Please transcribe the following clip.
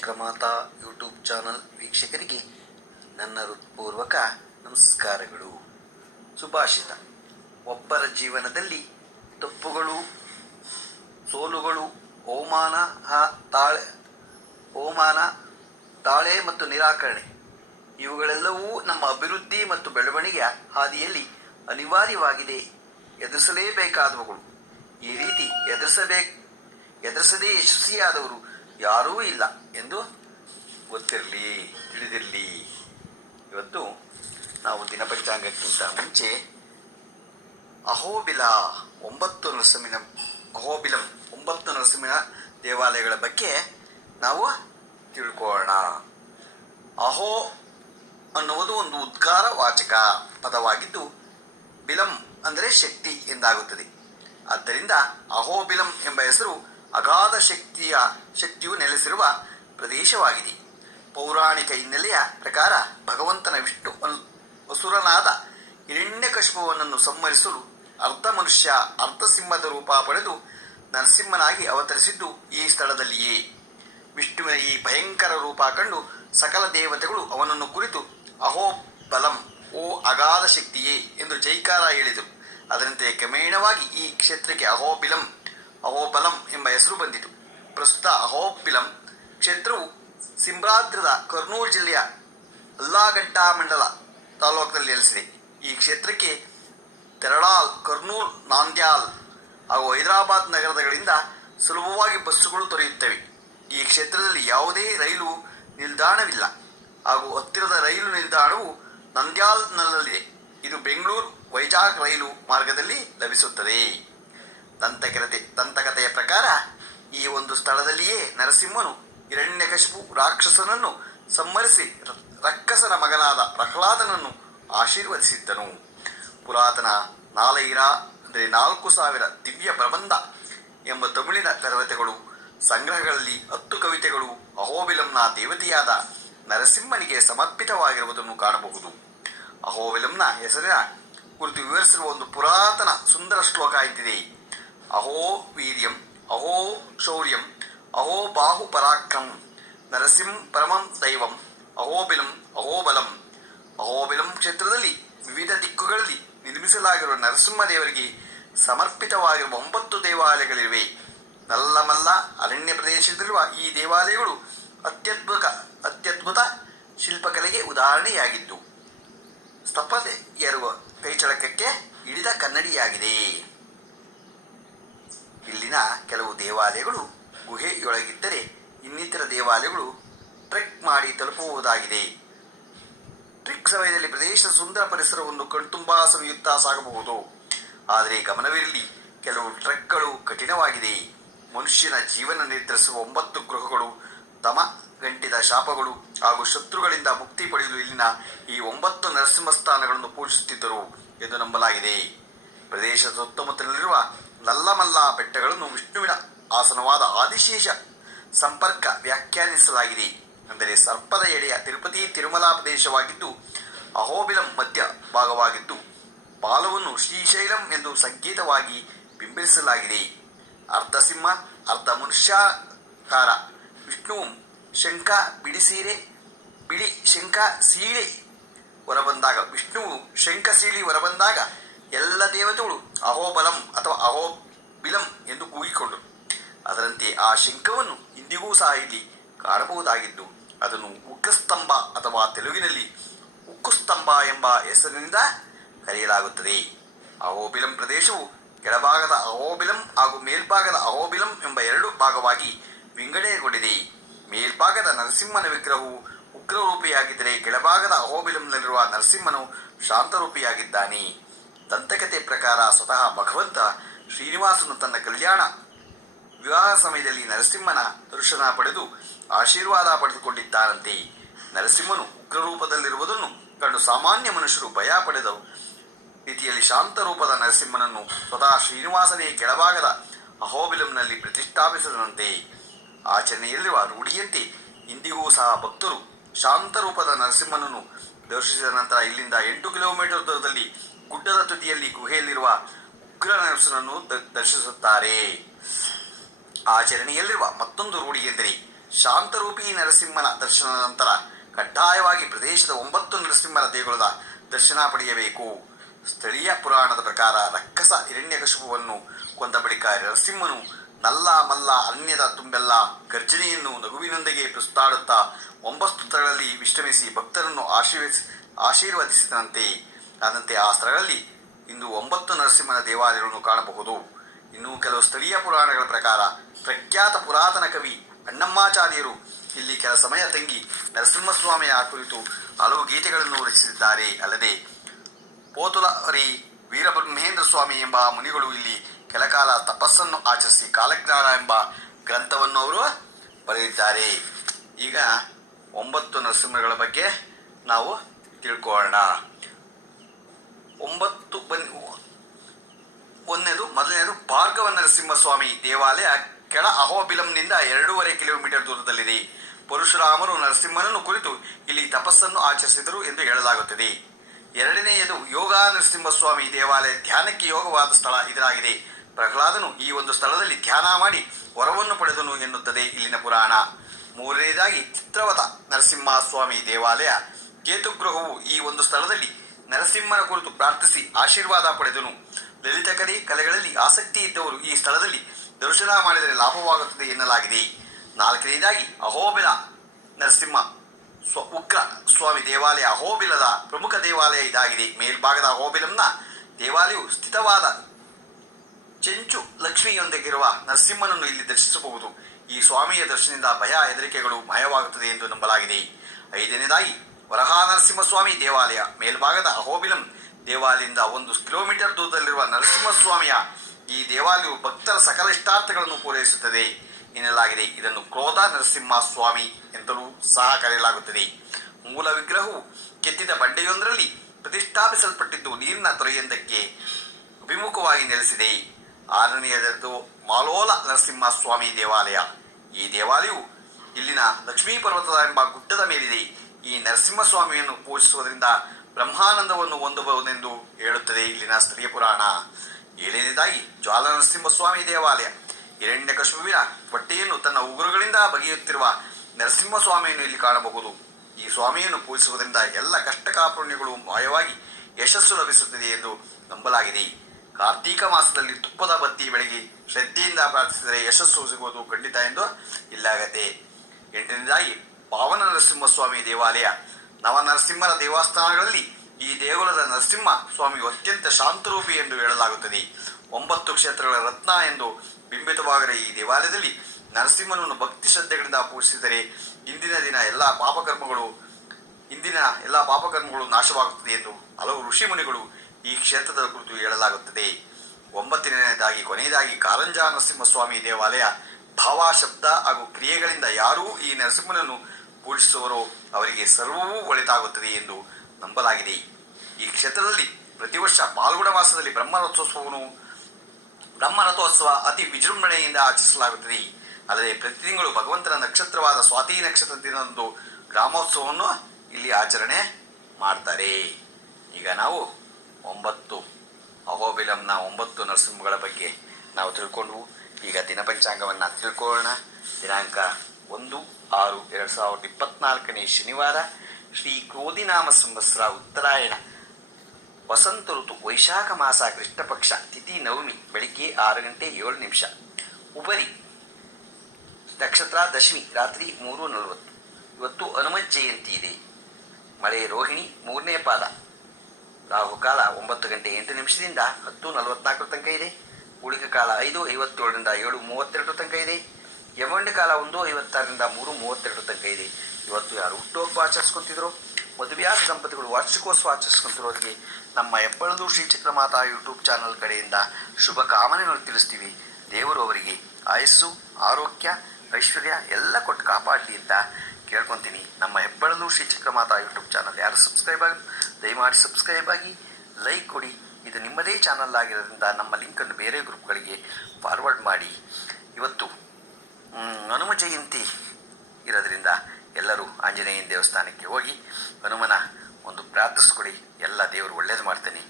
Chakramata YouTube channel ವೀಕ್ಷಕರಿಗೆ ನನ್ನ ಹೃತ್ಪೂರ್ವಕ ನಮಸ್ಕಾರಗಳು. ಸುಭಾಷಿತ: ಒಬ್ಬರ ಜೀವನದಲ್ಲಿ ತಪ್ಪುಗಳು, ಸೋಲುಗಳು, ಅವಮಾನ, ತಾಳೆ ಮತ್ತು ನಿರಾಕರಣೆ ಇವುಗಳೆಲ್ಲವೂ ನಮ್ಮ ಅಭಿವೃದ್ಧಿ ಮತ್ತು ಬೆಳವಣಿಗೆಯ ಹಾದಿಯಲ್ಲಿ ಅನಿವಾರ್ಯವಾಗಿದೆ, ಎದುರಿಸಲೇಬೇಕಾದವುಗಳು. ಈ ರೀತಿ ಎದುರಿಸದೇ ಯಶಸ್ವಿಯಾದವರು ಯಾರೂ ಇಲ್ಲ ಎಂದು ತಿಳಿದಿರಲಿ. ಇವತ್ತು ನಾವು ದಿನಪಂಚಾಂಗಕ್ಕಿಂತ ಮುಂಚೆ ಒಂಬತ್ತು ನರಸಿಂಹನ ದೇವಾಲಯಗಳ ಬಗ್ಗೆ ನಾವು ತಿಳ್ಕೊಳ್ಳೋಣ. ಅಹೋ ಅನ್ನುವುದು ಒಂದು ಉದ್ಗಾರ ವಾಚಕ ಪದವಾಗಿದ್ದು, ಬಿಲಂ ಅಂದರೆ ಶಕ್ತಿ ಎಂದಾಗುತ್ತದೆ. ಆದ್ದರಿಂದ ಅಹೋಬಿಲಂ ಎಂಬ ಹೆಸರು ಅಗಾಧ ಶಕ್ತಿಯು ನೆಲೆಸಿರುವ ಪ್ರದೇಶವಾಗಿದೆ. ಪೌರಾಣಿಕ ಹಿನ್ನೆಲೆಯ ಪ್ರಕಾರ ಭಗವಂತನ ವಿಷ್ಣು ಅಸುರನಾದ ಹಿರಣ್ಯಕಶಿಪುವನ್ನು ಸಂಹರಿಸಲು ಅರ್ಧ ಮನುಷ್ಯ ಅರ್ಧ ಸಿಂಹದ ರೂಪ ಪಡೆದು ನರಸಿಂಹನಾಗಿ ಅವತರಿಸಿದ್ದು ಈ ಸ್ಥಳದಲ್ಲಿಯೇ. ವಿಷ್ಣುವಿನ ಈ ಭಯಂಕರ ರೂಪ ಕಂಡು ಸಕಲ ದೇವತೆಗಳು ಅವನನ್ನು ಕುರಿತು ಅಹೋಬಲಂ, ಓ ಅಗಾಧ ಶಕ್ತಿಯೇ ಎಂದು ಜೈಕಾರ ಹೇಳಿದರು. ಅದರಂತೆ ಕ್ರಮೇಣವಾಗಿ ಈ ಕ್ಷೇತ್ರಕ್ಕೆ ಅಹೋಬಲಂ ಎಂಬ ಹೆಸರು ಬಂದಿತು. ಪ್ರಸ್ತುತ ಅಹೋಬಿಲಂ ಕ್ಷೇತ್ರವು ಸಿಂಬ್ರಾದ್ರದ ಕರ್ನೂಲ್ ಜಿಲ್ಲೆಯ ಅಲ್ಲಾಗಡ್ಡ ಮಂಡಲ ತಾಲೂಕಿನಲ್ಲಿ ನೆಲೆಸಿದೆ. ಈ ಕ್ಷೇತ್ರಕ್ಕೆ ತೆರಳಾಲ್, ಕರ್ನೂಲ್, ನಾಂದ್ಯಾಲ್ ಹಾಗೂ ಹೈದರಾಬಾದ್ ನಗರಗಳಿಂದ ಸುಲಭವಾಗಿ ಬಸ್ಸುಗಳು ದೊರೆಯುತ್ತವೆ. ಈ ಕ್ಷೇತ್ರದಲ್ಲಿ ಯಾವುದೇ ರೈಲು ನಿಲ್ದಾಣವಿಲ್ಲ ಹಾಗೂ ಹತ್ತಿರದ ರೈಲು ನಿಲ್ದಾಣವು ನಂದ್ಯಾಲ್ನಲ್ಲಿದೆ. ಇದು ಬೆಂಗಳೂರು ವೈಜಾಗ್ ರೈಲು ಮಾರ್ಗದಲ್ಲಿ ಲಭಿಸುತ್ತದೆ. ದಂತಕಥೆಯ ಪ್ರಕಾರ ಈ ಒಂದು ಸ್ಥಳದಲ್ಲಿಯೇ ನರಸಿಂಹನು ಹಿರಣ್ಯಕಶಿಪು ರಾಕ್ಷಸನನ್ನು ಸಂಹರಿಸಿ ರಕ್ಕಸನ ಮಗನಾದ ಪ್ರಹ್ಲಾದನನ್ನು ಆಶೀರ್ವದಿಸಿದ್ದನು. ಪುರಾತನ ನಾಲೈರ ಅಂದರೆ 4000 ದಿವ್ಯ ಪ್ರಬಂಧ ಎಂಬ ತಮಿಳಿನ ಕವಿತೆಗಳು ಸಂಗ್ರಹಗಳಲ್ಲಿ 10 ಕವಿತೆಗಳು ಅಹೋಬಿಲಂನ ದೇವತೆಯಾದ ನರಸಿಂಹನಿಗೆ ಸಮರ್ಪಿತವಾಗಿರುವುದನ್ನು ಕಾಣಬಹುದು. ಅಹೋಬಿಲಂನ ಹೆಸರಿನ ಕುರಿತು ವಿವರಿಸಿರುವ ಒಂದು ಪುರಾತನ ಸುಂದರ ಶ್ಲೋಕ ಇಂತಿದೆ: ಅಹೋ ವೀರ್ಯಂ, ಅಹೋ ಶೌರ್ಯಂ, ಅಹೋ ಬಾಹು ಪರಾಕ್ರಮಂ, ನರಸಿಂಹ ಪರಮಂ ದೈವಂ, ಅಹೋಬಿಲಂ ಅಹೋಬಲಂ. ಅಹೋಬಿಲಂ ಕ್ಷೇತ್ರದಲ್ಲಿ ವಿವಿಧ ದಿಕ್ಕುಗಳಲ್ಲಿ ನಿರ್ಮಿಸಲಾಗಿರುವ ನರಸಿಂಹದೇವರಿಗೆ ಸಮರ್ಪಿತವಾಗಿರುವ 9 ದೇವಾಲಯಗಳಿವೆ. ನಲ್ಲಮಲ್ಲ ಅರಣ್ಯ ಪ್ರದೇಶದಲ್ಲಿರುವ ಈ ದೇವಾಲಯಗಳು ಅತ್ಯದ್ಭುತ ಶಿಲ್ಪಕಲೆಗೆ ಉದಾಹರಣೆಯಾಗಿದ್ದು, ಸ್ಥಪತಿಯರುವ ಕೈಚಳಕಕ್ಕೆ ಹಿಡಿದ ಕನ್ನಡಿಯಾಗಿದೆ. ಇಲ್ಲಿನ ಕೆಲವು ದೇವಾಲಯಗಳು ಗುಹೆಯೊಳಗಿದ್ದರೆ ಇನ್ನಿತರ ದೇವಾಲಯಗಳು ಟ್ರೆಕ್ ಮಾಡಿ ತಲುಪಬಹುದಾಗಿದೆ. ಟ್ರೆಕ್ ಸಮಯದಲ್ಲಿ ಪ್ರದೇಶದ ಸುಂದರ ಪರಿಸರವನ್ನು ಕಣ್ತುಂಬಾ ಸವಿಯುತ್ತಾ ಸಾಗಬಹುದು. ಆದರೆ ಗಮನವಿರಲಿ, ಕೆಲವು ಟ್ರೆಕ್ಗಳು ಕಠಿಣವಾಗಿದೆ. ಮನುಷ್ಯನ ಜೀವನ ನಿರ್ಧರಿಸುವ 9 ಗ್ರಹಗಳು, ಗಂಟಿದ ಶಾಪಗಳು ಹಾಗೂ ಶತ್ರುಗಳಿಂದ ಮುಕ್ತಿ ಪಡೆಯಲು ಇಲ್ಲಿನ ಈ 9 ನರಸಿಂಹ ಸ್ಥಾನಗಳನ್ನು ಪೂಜಿಸುತ್ತಿದ್ದರು ಎಂದು ನಂಬಲಾಗಿದೆ. ಪ್ರದೇಶದ ಸುತ್ತಮುತ್ತಲಿರುವ ನಲ್ಲಮಲ್ಲ ಬೆಟ್ಟಗಳನ್ನು ವಿಷ್ಣುವಿನ ಆಸನವಾದ ಆದಿಶೇಷ ಸಂಪರ್ಕ ವ್ಯಾಖ್ಯಾನಿಸಲಾಗಿದೆ. ಅಂದರೆ ಸರ್ಪದ ಎಡೆಯ ತಿರುಪತಿ ತಿರುಮಲ ಪ್ರದೇಶವಾಗಿದ್ದು, ಅಹೋಬಿಲಂ ಮಧ್ಯ ಭಾಗವಾಗಿದ್ದು, ಬಾಲವನ್ನು ಶ್ರೀಶೈಲಂ ಎಂದು ಸಂಕೇತವಾಗಿ ಬಿಂಬಿಸಲಾಗಿದೆ. ಅರ್ಧ ಸಿಂಹ ಅರ್ಧ ಮನುಷ್ಯಾಕಾರ ವಿಷ್ಣುವು ಶಂಖ ಸೀಳಿ ಹೊರಬಂದಾಗ ಎಲ್ಲ ದೇವತೆಗಳು ಅಹೋಬಲಂ ಅಥವಾ ಅಹೋಬಿಲಂ ಎಂದು ಕೂಗಿಕೊಂಡರು. ಅದರಂತೆ ಆ ಶಂಖವನ್ನು ಇಂದಿಗೂ ಸಹ ಇಲ್ಲಿ ಕಾಣಬಹುದಾಗಿದ್ದು, ಅದನ್ನು ಉಗ್ರಸ್ತಂಭ ಅಥವಾ ತೆಲುಗಿನಲ್ಲಿ ಉಕ್ಕುಸ್ತಂಭ ಎಂಬ ಹೆಸರಿನಿಂದ ಕರೆಯಲಾಗುತ್ತದೆ. ಅಹೋಬಿಲಂ ಪ್ರದೇಶವು ಕೆಳಭಾಗದ ಅಹೋಬಿಲಂ ಹಾಗೂ ಮೇಲ್ಭಾಗದ ಅಹೋಬಿಲಂ ಎಂಬ 2 ಭಾಗವಾಗಿ ವಿಂಗಡಣೆಗೊಂಡಿದೆ. ಮೇಲ್ಭಾಗದ ನರಸಿಂಹನ ವಿಗ್ರಹವು ಉಗ್ರರೂಪಿಯಾಗಿದ್ದರೆ, ಕೆಳಭಾಗದ ಅಹೋಬಿಲಂನಲ್ಲಿರುವ ನರಸಿಂಹನು ಶಾಂತರೂಪಿಯಾಗಿದ್ದಾನೆ. ದಂತಕಥೆ ಪ್ರಕಾರ ಸ್ವತಃ ಭಗವಂತ ಶ್ರೀನಿವಾಸನು ತನ್ನ ವಿವಾಹ ಸಮಯದಲ್ಲಿ ನರಸಿಂಹನ ದರ್ಶನ ಪಡೆದು ಆಶೀರ್ವಾದ ಪಡೆದುಕೊಂಡಿದ್ದಾನಂತೆ. ನರಸಿಂಹನು ಉಗ್ರರೂಪದಲ್ಲಿರುವುದನ್ನು ಕಂಡು ಸಾಮಾನ್ಯ ಮನುಷ್ಯರು ಭಯ ಪಡೆದ ರೀತಿಯಲ್ಲಿ ಶಾಂತ ರೂಪದ ನರಸಿಂಹನನ್ನು ಸ್ವತಃ ಶ್ರೀನಿವಾಸನೇ ಕೆಳಭಾಗದ ಅಹೋಬಿಲಂನಲ್ಲಿ ಪ್ರತಿಷ್ಠಾಪಿಸಿದಂತೆ. ಆಚರಣೆಯಲ್ಲಿರುವ ರೂಢಿಯಂತೆ ಇಂದಿಗೂ ಸಹ ಭಕ್ತರು ಶಾಂತ ರೂಪದ ನರಸಿಂಹನನ್ನು ದರ್ಶಿಸಿದ ನಂತರ ಇಲ್ಲಿಂದ 8 ಕಿಲೋಮೀಟರ್ ದೂರದಲ್ಲಿ ಗುಡ್ಡದ ತುದಿಯಲ್ಲಿ ಗುಹೆಯಲ್ಲಿರುವ ಉಗ್ರ ನರಸಿಂಹನನ್ನು ದರ್ಶಿಸುತ್ತಾರೆ. ಆಚರಣೆಯಲ್ಲಿರುವ ಮತ್ತೊಂದು ರೂಢಿ ಎಂದರೆ ಶಾಂತರೂಪಿ ನರಸಿಂಹನ ದರ್ಶನದ ನಂತರ ಕಡ್ಡಾಯವಾಗಿ ಪ್ರದೇಶದ 9 ನರಸಿಂಹನ ದೇಗುಲದ ದರ್ಶನ ಪಡೆಯಬೇಕು. ಸ್ಥಳೀಯ ಪುರಾಣದ ಪ್ರಕಾರ ರಕ್ಕಸ ಹಿರಣ್ಯಕಶಿಪುವನ್ನು ಕೊಂದ ಬಳಿಕ ನರಸಿಂಹನು ನಲ್ಲ ಮಲ್ಲ ಅರಣ್ಯದ ತುಂಬೆಲ್ಲ ಗರ್ಜನೆಯನ್ನು ನಗುವಿನೊಂದಿಗೆ ಪ್ರಸ್ತಾಡುತ್ತಾ 9 ಸ್ಥಳಗಳಲ್ಲಿ ವಿಶ್ರಮಿಸಿ ಭಕ್ತರನ್ನು ಆಶೀರ್ವದಿಸಿದಂತೆ. ಆದಂತೆ ಆ ಸ್ಥಳಗಳಲ್ಲಿ ಇಂದು 9 ನರಸಿಂಹನ ದೇವಾಲಯಗಳನ್ನು ಕಾಣಬಹುದು. ಇನ್ನು ಕೆಲವು ಸ್ಥಳೀಯ ಪುರಾಣಗಳ ಪ್ರಕಾರ ಪ್ರಖ್ಯಾತ ಪುರಾತನ ಕವಿ ಅಣ್ಣಮ್ಮಾಚಾರ್ಯರು ಇಲ್ಲಿ ಕೆಲ ಸಮಯ ತಂಗಿ ನರಸಿಂಹಸ್ವಾಮಿಯ ಕುರಿತು ಹಲವು ಗೀತೆಗಳನ್ನು ರಚಿಸಿದ್ದಾರೆ. ಅಲ್ಲದೆ ಪೋತುಲರಿ ವೀರಬ್ರಹ್ಮೇಂದ್ರ ಸ್ವಾಮಿ ಎಂಬ ಮುನಿಗಳು ಇಲ್ಲಿ ಕೆಲಕಾಲ ತಪಸ್ಸನ್ನು ಆಚರಿಸಿ ಕಾಲಜ್ಞಾನ ಎಂಬ ಗ್ರಂಥವನ್ನು ಅವರು ಬರೆದಿದ್ದಾರೆ. ಈಗ 9 ನರಸಿಂಹಗಳ ಬಗ್ಗೆ ನಾವು ತಿಳ್ಕೊಳ್ಳೋಣ. 9 ಮೊದಲನೇದು ಭಾರ್ಗವ ನರಸಿಂಹಸ್ವಾಮಿ ದೇವಾಲಯ ಕೆಳ ಅಹೋಬಿಲಂನಿಂದ 2.5 ಕಿಲೋಮೀಟರ್ ದೂರದಲ್ಲಿದೆ. ಪರಶುರಾಮರು ನರಸಿಂಹನನ್ನು ಕುರಿತು ಇಲ್ಲಿ ತಪಸ್ಸನ್ನು ಆಚರಿಸಿದರು ಎಂದು ಹೇಳಲಾಗುತ್ತದೆ. ಎರಡನೆಯದು ಯೋಗ ನರಸಿಂಹಸ್ವಾಮಿ ದೇವಾಲಯ ಧ್ಯಾನಕ್ಕೆ ಯೋಗವಾದ ಸ್ಥಳ ಇದರಾಗಿದೆ. ಪ್ರಹ್ಲಾದನು ಈ ಒಂದು ಸ್ಥಳದಲ್ಲಿ ಧ್ಯಾನ ಮಾಡಿ ವರವನ್ನು ಪಡೆದನು ಎನ್ನುತ್ತದೆ ಇಲ್ಲಿನ ಪುರಾಣ. ಮೂರನೆಯದಾಗಿ ಚಿತ್ರವತ ನರಸಿಂಹಸ್ವಾಮಿ ದೇವಾಲಯ ಕೇತುಗ್ರಹವು ಈ ಒಂದು ಸ್ಥಳದಲ್ಲಿ ನರಸಿಂಹನ ಕುರಿತು ಪ್ರಾರ್ಥಿಸಿ ಆಶೀರ್ವಾದ ಪಡೆದನು. ಲಲಿತ ಕಲೆಗಳಲ್ಲಿ ಆಸಕ್ತಿ ಇದ್ದವರು ಈ ಸ್ಥಳದಲ್ಲಿ ದರ್ಶನ ಮಾಡಿದರೆ ಲಾಭವಾಗುತ್ತದೆ ಎನ್ನಲಾಗಿದೆ. ನಾಲ್ಕನೆಯದಾಗಿ ಅಹೋಬಿಲ ನರಸಿಂಹ ಉಗ್ರ ಸ್ವಾಮಿ ದೇವಾಲಯ ಅಹೋಬಿಲದ ಪ್ರಮುಖ ದೇವಾಲಯ ಇದಾಗಿದೆ. ಮೇಲ್ಭಾಗದ ಅಹೋಬಿಲಂನ ದೇವಾಲಯವು ಸ್ಥಿತವಾದ ಚೆಂಚು ಲಕ್ಷ್ಮಿಯೊಂದಿಗಿರುವ ನರಸಿಂಹನನ್ನು ಇಲ್ಲಿ ದರ್ಶಿಸಬಹುದು. ಈ ಸ್ವಾಮಿಯ ದರ್ಶನದಿಂದ ಭಯ ಹೆದರಿಕೆಗಳು ಮಾಯವಾಗುತ್ತದೆ ಎಂದು ನಂಬಲಾಗಿದೆ. ಐದನೇದಾಗಿ ವರಹ ನರಸಿಂಹಸ್ವಾಮಿ ದೇವಾಲಯ ಮೇಲ್ಭಾಗದ ಅಹೋಬಿಲಂ ದೇವಾಲಯದಿಂದ 1 ಕಿಲೋಮೀಟರ್ ದೂರದಲ್ಲಿರುವ ನರಸಿಂಹಸ್ವಾಮಿಯ ಈ ದೇವಾಲಯವು ಭಕ್ತರ ಸಕಲ ಇಷ್ಟಾರ್ಥಗಳನ್ನು ಪೂರೈಸುತ್ತದೆ ಎನ್ನಲಾಗಿದೆ. ಇದನ್ನು ಕ್ರೋಧ ನರಸಿಂಹಸ್ವಾಮಿ ಎಂತಲೂ ಸಹ ಕರೆಯಲಾಗುತ್ತದೆ. ಮೂಲ ವಿಗ್ರಹವು ಕೆತ್ತಿದ ಬಂಡೆಯೊಂದರಲ್ಲಿ ಪ್ರತಿಷ್ಠಾಪಿಸಲ್ಪಟ್ಟಿದ್ದು ನೀರಿನ ತೊರೆಯೊಂದಕ್ಕೆ ಅಭಿಮುಖವಾಗಿ ನೆಲೆಸಿದೆ. ಆರನೆಯದು ಮಾಲೋಲ ನರಸಿಂಹಸ್ವಾಮಿ ದೇವಾಲಯ. ಈ ದೇವಾಲಯವು ಇಲ್ಲಿನ ಲಕ್ಷ್ಮೀ ಪರ್ವತದ ಎಂಬ ಗುಡ್ಡದ ಮೇಲಿದೆ. ಈ ನರಸಿಂಹಸ್ವಾಮಿಯನ್ನು ಪೂಜಿಸುವುದರಿಂದ ಬ್ರಹ್ಮಾನಂದವನ್ನು ಹೊಂದಬಹುದೆಂದು ಹೇಳುತ್ತದೆ ಇಲ್ಲಿನ ಸ್ಥಳೀಯ ಪುರಾಣ. ಏಳನೇದಾಗಿ ಜ್ವಾಲ ನರಸಿಂಹಸ್ವಾಮಿ ದೇವಾಲಯ. ಹಿರಣ್ಯಕಶಿಪುವಿನ ಹೊಟ್ಟೆಯನ್ನು ತನ್ನ ಉಗುರುಗಳಿಂದ ಬಗೆಯುತ್ತಿರುವ ನರಸಿಂಹಸ್ವಾಮಿಯನ್ನು ಇಲ್ಲಿ ಕಾಣಬಹುದು. ಈ ಸ್ವಾಮಿಯನ್ನು ಪೂಜಿಸುವುದರಿಂದ ಎಲ್ಲ ಕಷ್ಟಕಾಪುಣ್ಯಗಳು ಮಾಯವಾಗಿ ಯಶಸ್ಸು ಲಭಿಸುತ್ತದೆ ಎಂದು ನಂಬಲಾಗಿದೆ. ಕಾರ್ತೀಕ ಮಾಸದಲ್ಲಿ ತುಪ್ಪದ ಬತ್ತಿ ಬೆಳಗಿ ಶ್ರದ್ಧೆಯಿಂದ ಪ್ರಾರ್ಥಿಸಿದರೆ ಯಶಸ್ಸು ಸಿಗುವುದು ಖಂಡಿತ ಎಂದು ಇಲ್ಲಾಗತ್ತೆ. ಎಂಟನೇದಾಗಿ ಪಾವನ ನರಸಿಂಹಸ್ವಾಮಿ ದೇವಾಲಯ. ನವನರಸಿಂಹರ ದೇವಸ್ಥಾನಗಳಲ್ಲಿ ಈ ದೇಗುಲದ ನರಸಿಂಹ ಸ್ವಾಮಿಯು ಅತ್ಯಂತ ಶಾಂತರೂಪಿ ಎಂದು ಹೇಳಲಾಗುತ್ತದೆ. 9 ಕ್ಷೇತ್ರಗಳ ರತ್ನ ಎಂದು ಬಿಂಬಿತವಾಗಿರುವ ಈ ದೇವಾಲಯದಲ್ಲಿ ನರಸಿಂಹನನ್ನು ಭಕ್ತಿ ಶ್ರದ್ಧೆಗಳಿಂದ ಪೂಜಿಸಿದರೆ ಇಂದಿನ ಎಲ್ಲ ಪಾಪಕರ್ಮಗಳು ನಾಶವಾಗುತ್ತದೆ ಎಂದು ಹಲವು ಋಷಿ ಮುನಿಗಳು ಈ ಕ್ಷೇತ್ರದ ಕುರಿತು ಹೇಳಲಾಗುತ್ತದೆ. 9ನೇದಾಗಿ ಕೊನೆಯದಾಗಿ ಕಾರಂಜ ನರಸಿಂಹಸ್ವಾಮಿ ದೇವಾಲಯ. ಭಾವ, ಶಬ್ದ ಹಾಗೂ ಕ್ರಿಯೆಗಳಿಂದ ಯಾರೂ ಈ ನರಸಿಂಹನನ್ನು ಪೂಜಿಸುವರೋ ಅವರಿಗೆ ಸರ್ವವೂ ಒಳಿತಾಗುತ್ತದೆ ಎಂದು ನಂಬಲಾಗಿದೆ. ಈ ಕ್ಷೇತ್ರದಲ್ಲಿ ಪ್ರತಿ ವರ್ಷ ಫಾಲ್ಗುಣ ಮಾಸದಲ್ಲಿ ಬ್ರಹ್ಮರಥೋತ್ಸವ ಅತಿ ವಿಜೃಂಭಣೆಯಿಂದ ಆಚರಿಸಲಾಗುತ್ತದೆ. ಅಲ್ಲದೆ ಪ್ರತಿ ತಿಂಗಳು ಭಗವಂತನ ನಕ್ಷತ್ರವಾದ ಸ್ವಾತಿ ನಕ್ಷತ್ರ ದಿನದಂದು ಗ್ರಾಮೋತ್ಸವವನ್ನು ಇಲ್ಲಿ ಆಚರಣೆ ಮಾಡ್ತಾರೆ. ಈಗ ನಾವು 9 ಅಹೋಬಿಲಂನ 9 ನರಸಿಂಹಗಳ ಬಗ್ಗೆ ನಾವು ತಿಳ್ಕೊಂಡ್ವು. ಈಗ ದಿನಪಂಚಾಂಗವನ್ನು ತಿಳ್ಕೊಳ್ಳೋಣ. ದಿನಾಂಕ 1/6/2024 ಶನಿವಾರ, ಶ್ರೀ ಕ್ರೋಧಿನಾಮ ಸಂವತ್ಸರ, ಉತ್ತರಾಯಣ, ವಸಂತ ಋತು, ವೈಶಾಖ ಮಾಸ, ಕೃಷ್ಣ ಪಕ್ಷ, ತಿಥಿ ನವಮಿ, ಬೆಳಿಗ್ಗೆ 6 ಗಂಟೆ 7 ನಿಮಿಷ. ಉಪರಿ ನಕ್ಷತ್ರ ದಶಮಿ, ರಾತ್ರಿ 3:40. ಇವತ್ತು ಹನುಮತ್ ಜಯಂತಿ ಇದೆ. ಮಳೆ ರೋಹಿಣಿ 3ನೇ ಪಾದ. ರಾಹುಕಾಲ 9 ಗಂಟೆ 8 ನಿಮಿಷದಿಂದ 10:44 ತನಕ ಇದೆ. ಉಳಿಕ ಕಾಲ 5:57ರಿಂದ 7:32 ತನಕ ಇದೆ. ಯಮಗಂಡ ಕಾಲ 1:56ರಿಂದ 3:32 ತನಕ ಇದೆ. ಇವತ್ತು ಯಾರು ಹುಟ್ಟುಹಬ್ಬ ಆಚರಿಸ್ಕೊತಿದ್ರು, ಮದುವೆಯಾದ ದಂಪತಿಗಳು ವಾರ್ಷಿಕೋತ್ಸವ ಆಚರಿಸ್ಕೊಂತಿರೋರಿಗೆ ನಮ್ಮ ಹೆಬ್ಬಳದು ಶ್ರೀಚಕ್ರ ಮಾತಾ ಯೂಟ್ಯೂಬ್ ಚಾನಲ್ ಕಡೆಯಿಂದ ಶುಭ ಕಾಮನೆಗಳು ತಿಳಿಸ್ತೀವಿ. ದೇವರು ಅವರಿಗೆ ಆಯಸ್ಸು, ಆರೋಗ್ಯ, ಐಶ್ವರ್ಯ ಎಲ್ಲ ಕೊಟ್ಟು ಕಾಪಾಡಲಿ ಅಂತ ಕೇಳ್ಕೊತೀನಿ. ನಮ್ಮ ಹೆಬ್ಬಳದು ಶ್ರೀಚಕ್ರ ಮಾತಾ ಯೂಟ್ಯೂಬ್ ಚಾನಲ್ ಯಾರು ಸಬ್ಸ್ಕ್ರೈಬ್ ಆಗಿ ದಯಮಾಡಿ ಸಬ್ಸ್ಕ್ರೈಬ್ ಆಗಿ ಲೈಕ್ ಕೊಡಿ. ಇದು ನಿಮ್ಮದೇ ಚಾನಲ್ ಆಗಿರೋದ್ರಿಂದ ನಮ್ಮ ಲಿಂಕನ್ನು ಬೇರೆ ಗ್ರೂಪ್ಗಳಿಗೆ ಫಾರ್ವರ್ಡ್ ಮಾಡಿ. ಇವತ್ತು ಹನುಮ ಜಯಂತಿ ಇರೋದ್ರಿಂದ ಎಲ್ಲರೂ ಆಂಜನೇಯನ ದೇವಸ್ಥಾನಕ್ಕೆ ಹೋಗಿ ಹನುಮನ ಒಂದು ಪ್ರಾರ್ಥಿಸ್ಕೊಡಿ. ಎಲ್ಲ ದೇವರು ಒಳ್ಳೇದು ಮಾಡ್ತಾನೆ.